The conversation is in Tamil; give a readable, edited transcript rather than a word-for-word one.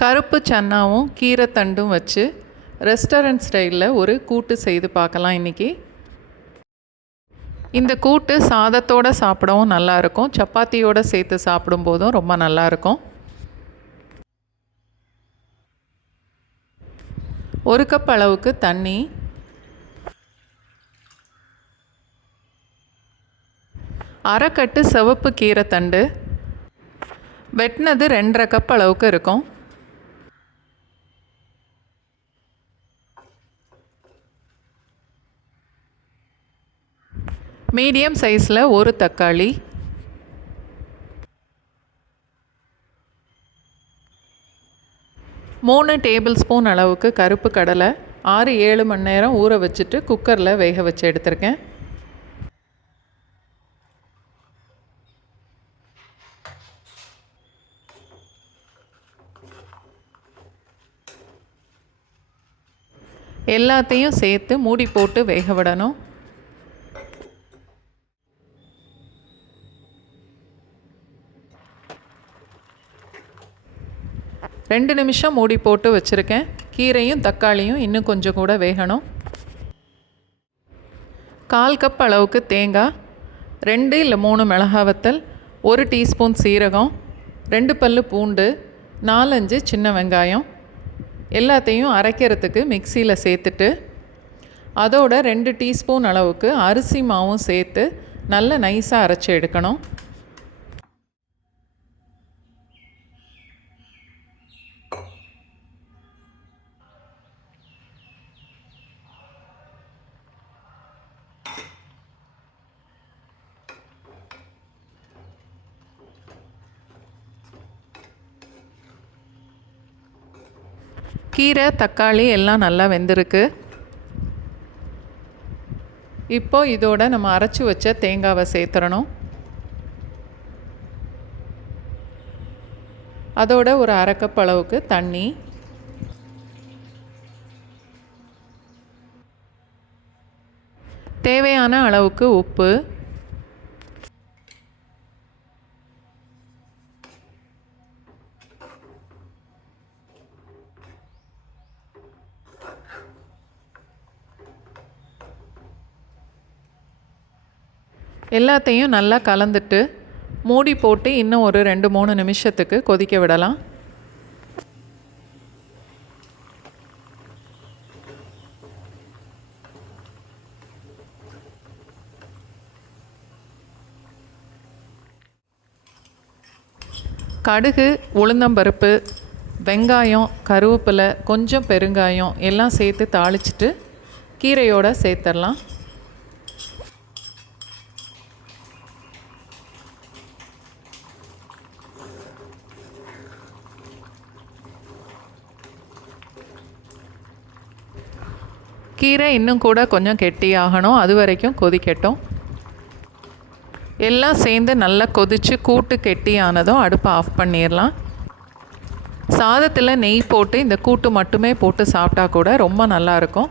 கருப்பு சன்னாவும் கீரை தண்டும் வச்சு ரெஸ்டாரண்ட் ஸ்டைலில் ஒரு கூட்டு செய்து பார்க்கலாம் இன்றைக்கி. இந்த கூட்டு சாதத்தோடு சாப்பிடவும் நல்லாயிருக்கும், சப்பாத்தியோடு சேர்த்து சாப்பிடும்போதும் ரொம்ப நல்லாயிருக்கும். 1 கப் அளவுக்கு தண்ணி, அரைக்கட்டு சிவப்பு கீரை தண்டு வெட்டினது 2.5 கப் அளவுக்கு இருக்கும். மீடியம் சைஸில் ஒரு தக்காளி, மூணு டேபிள் ஸ்பூன் அளவுக்கு கருப்பு கடலை 6-7 மணி நேரம் ஊற வச்சுட்டு குக்கரில் வேக வச்சு எடுத்திருக்கேன். எல்லாத்தையும் சேர்த்து மூடி போட்டு வேக விடணும். ரெண்டு நிமிஷம் மூடி போட்டு வச்சுருக்கேன். கீரையும் தக்காளியும் இன்னும் கொஞ்சம் கூட வேகணும். 1/4 கப் அளவுக்கு தேங்காய், 2 இல்லை 3 மிளகாய் வத்தல், 1 டீஸ்பூன் சீரகம், 2 பல்லு பூண்டு, 4-5 சின்ன வெங்காயம் எல்லாத்தையும் அரைக்கிறதுக்கு மிக்சியில் சேர்த்துட்டு அதோட 2 டீஸ்பூன் அளவுக்கு அரிசி மாவும் சேர்த்து நல்ல நைஸாக அரைச்சி எடுக்கணும். கீரை தக்காளி எல்லாம் நல்லா வெந்திருக்கு. இப்போ இதோட நம்ம அரைச்சி வச்ச தேங்காவை சேர்த்துறணும். அதோட ஒரு 1/2 கப் அளவுக்கு தண்ணி, தேவையான அளவுக்கு உப்பு, எல்லாத்தையும் நல்லா கலந்துட்டு மூடி போட்டு இன்னும் ஒரு 2-3 நிமிஷத்துக்கு கொதிக்க விடலாம். கடுகு, உளுந்தம்பருப்பு, வெங்காயம், கருவேப்பிலை, கொஞ்சம் பெருங்காயம் எல்லாம் சேர்த்து தாளிச்சிட்டு கீரையோடு சேர்த்துடலாம். கீரை இன்னும் கூட கொஞ்சம் கெட்டியாகணும், அது வரைக்கும் கொதிக்கட்டும். எல்லாம் சேர்ந்து நல்லா கொதித்து கூட்டு கெட்டியானதும் அடுப்பை ஆஃப் பண்ணிடலாம். சாதத்தில் நெய் போட்டு இந்த கூட்டு மட்டுமே போட்டு சாப்பிட்டா கூட ரொம்ப நல்லாயிருக்கும்.